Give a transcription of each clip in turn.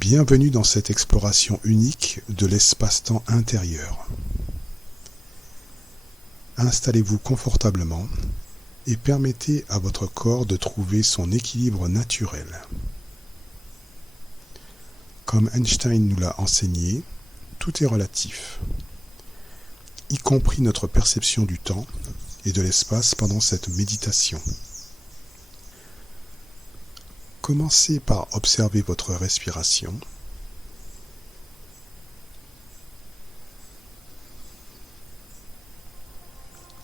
Bienvenue dans cette exploration unique de l'espace-temps intérieur. Installez-vous confortablement et permettez à votre corps de trouver son équilibre naturel. Comme Einstein nous l'a enseigné, tout est relatif, y compris notre perception du temps et de l'espace pendant cette méditation. Commencez par observer votre respiration.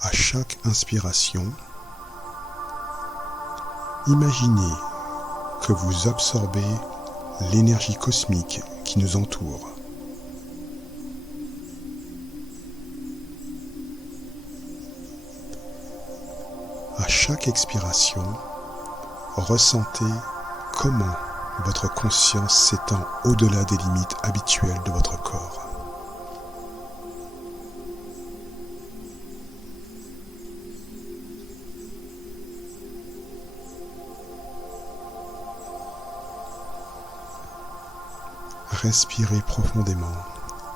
À chaque inspiration, imaginez que vous absorbez l'énergie cosmique qui nous entoure. À chaque expiration, ressentez comment votre conscience s'étend au-delà des limites habituelles de votre corps. Respirez profondément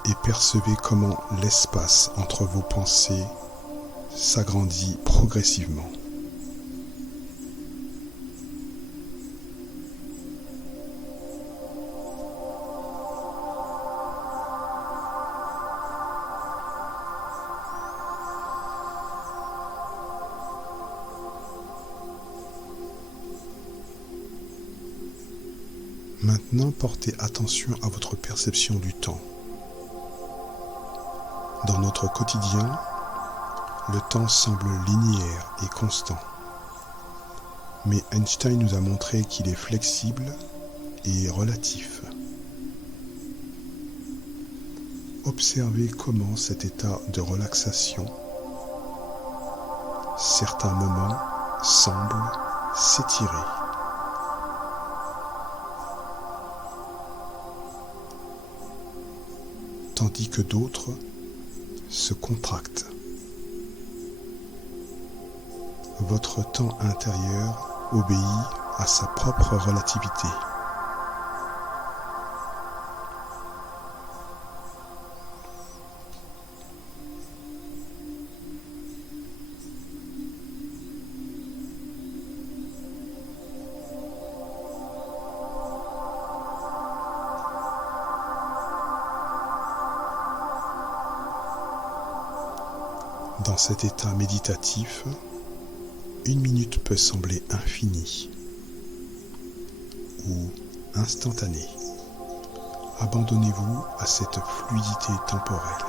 et percevez comment l'espace entre vos pensées s'agrandit progressivement. Maintenant, portez attention à votre perception du temps. Dans notre quotidien, le temps semble linéaire et constant. Mais Einstein nous a montré qu'il est flexible et relatif. Observez comment cet état de relaxation, certains moments semblent s'étirer. Tandis que d'autres se contractent. Votre temps intérieur obéit à sa propre relativité. Dans cet état méditatif, 1 minute peut sembler infinie ou instantanée. Abandonnez-vous à cette fluidité temporelle.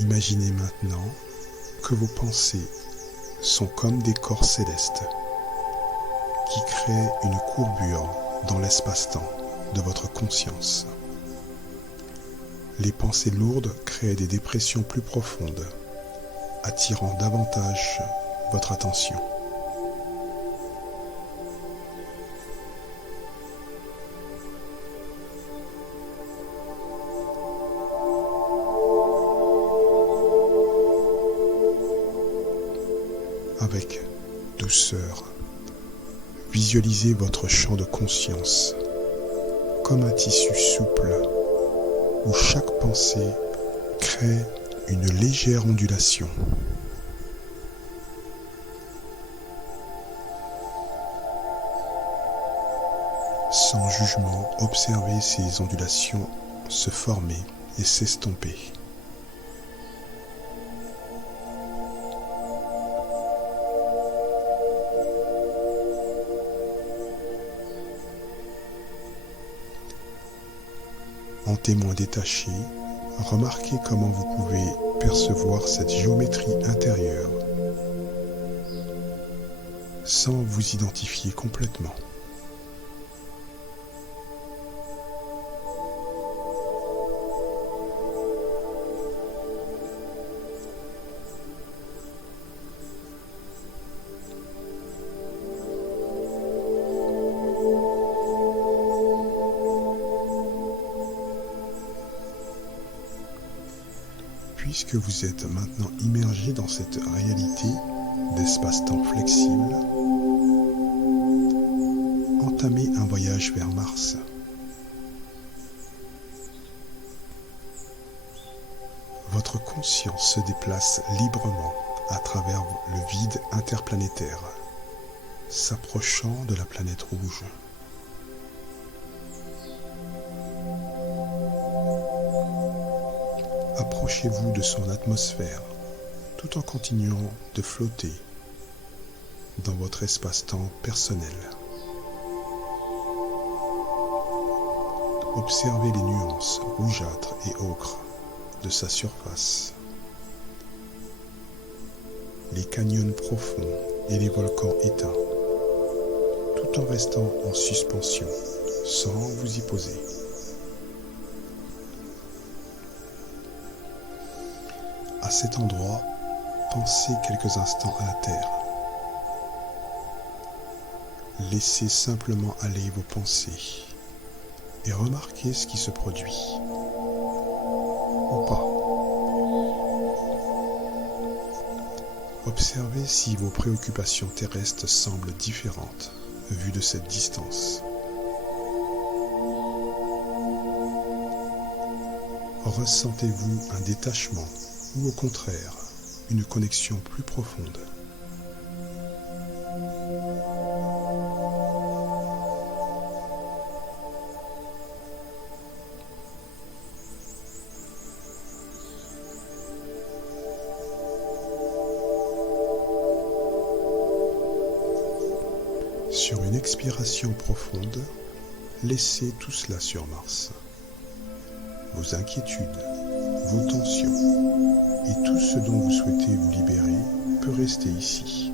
Imaginez maintenant que vos pensées sont comme des corps célestes qui créent une courbure dans l'espace-temps de votre conscience. Les pensées lourdes créent des dépressions plus profondes, attirant davantage votre attention. Avec douceur, visualisez votre champ de conscience comme un tissu souple où chaque pensée crée une légère ondulation. Sans jugement, observez ces ondulations se former et s'estomper. En témoin détaché, remarquez comment vous pouvez percevoir cette géométrie intérieure sans vous identifier complètement. Puisque vous êtes maintenant immergé dans cette réalité d'espace-temps flexible, entamez un voyage vers Mars. Votre conscience se déplace librement à travers le vide interplanétaire, s'approchant de la planète rouge. Approchez-vous de son atmosphère tout en continuant de flotter dans votre espace-temps personnel. Observez les nuances rougeâtres et ocre de sa surface, les canyons profonds et les volcans éteints, tout en restant en suspension sans vous y poser. À cet endroit, pensez quelques instants à la Terre. Laissez simplement aller vos pensées et remarquez ce qui se produit. Ou pas. Observez si vos préoccupations terrestres semblent différentes vues de cette distance. Ressentez-vous un détachement ou au contraire une connexion plus profonde? Sur une expiration profonde, laissez tout cela sur Mars. Vos inquiétudes, vos tensions et tout ce dont vous souhaitez vous libérer peut rester ici.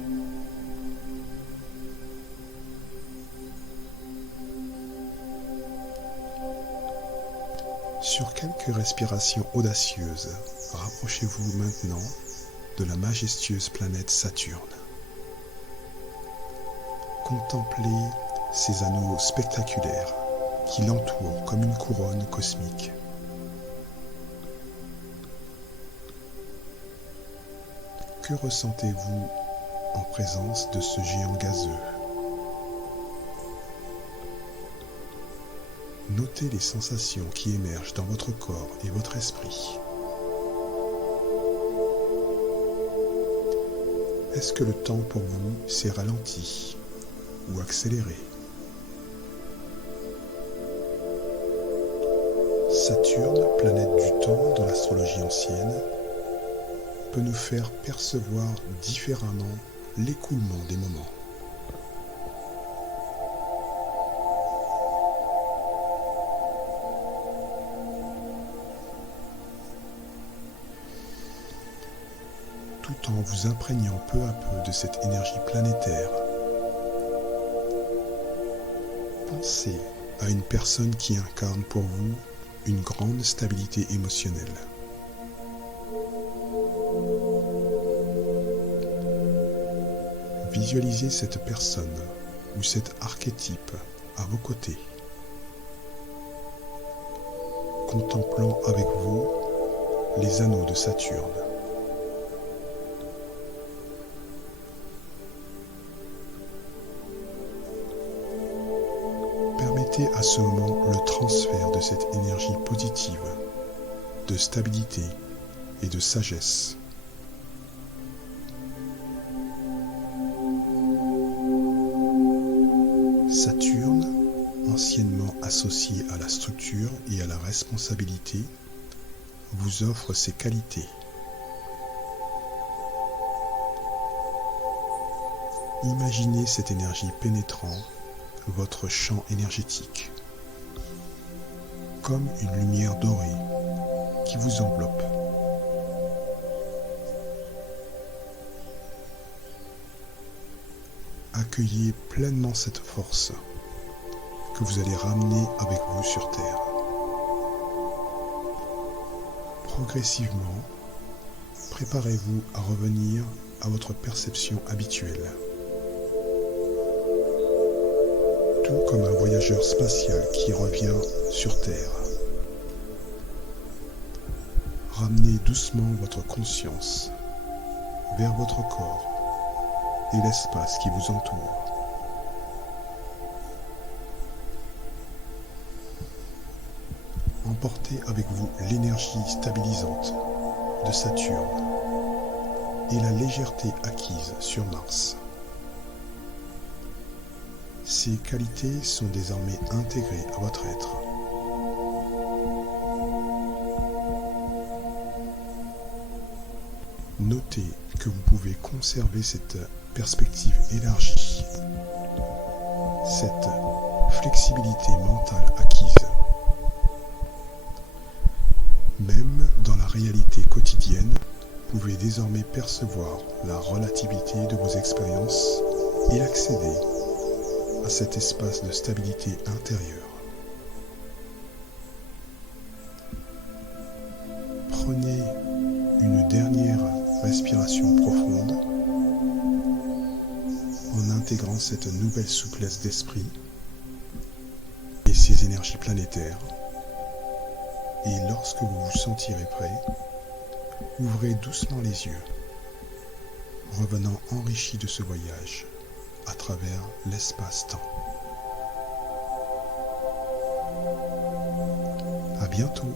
Sur quelques respirations audacieuses, rapprochez-vous maintenant de la majestueuse planète Saturne. Contemplez ces anneaux spectaculaires qui l'entourent comme une couronne cosmique. Que ressentez-vous en présence de ce géant gazeux? Notez les sensations qui émergent dans votre corps et votre esprit. Est-ce que le temps pour vous s'est ralenti ou accéléré? Saturne, planète du temps dans l'astrologie ancienne, peut nous faire percevoir différemment l'écoulement des moments. Tout en vous imprégnant peu à peu de cette énergie planétaire, pensez à une personne qui incarne pour vous une grande stabilité émotionnelle. Visualisez cette personne ou cet archétype à vos côtés, contemplant avec vous les anneaux de Saturne. Permettez à ce moment le transfert de cette énergie positive, de stabilité et de sagesse. Saturne, anciennement associé à la structure et à la responsabilité, vous offre ses qualités. Imaginez cette énergie pénétrant votre champ énergétique, comme une lumière dorée qui vous enveloppe. Accueillez pleinement cette force que vous allez ramener avec vous sur Terre. Progressivement, préparez-vous à revenir à votre perception habituelle. Tout comme un voyageur spatial qui revient sur Terre. Ramenez doucement votre conscience vers votre corps et l'espace qui vous entoure. Emportez avec vous l'énergie stabilisante de Saturne et la légèreté acquise sur Mars. Ces qualités sont désormais intégrées à votre être. Notez que vous pouvez conserver cette perspective élargie, cette flexibilité mentale acquise. Même dans la réalité quotidienne, vous pouvez désormais percevoir la relativité de vos expériences et accéder à cet espace de stabilité intérieure. Prenez une dernière respiration profonde en intégrant cette nouvelle souplesse d'esprit et ces énergies planétaires. Et lorsque vous vous sentirez prêt, ouvrez doucement les yeux, revenant enrichi de ce voyage à travers l'espace-temps. À bientôt.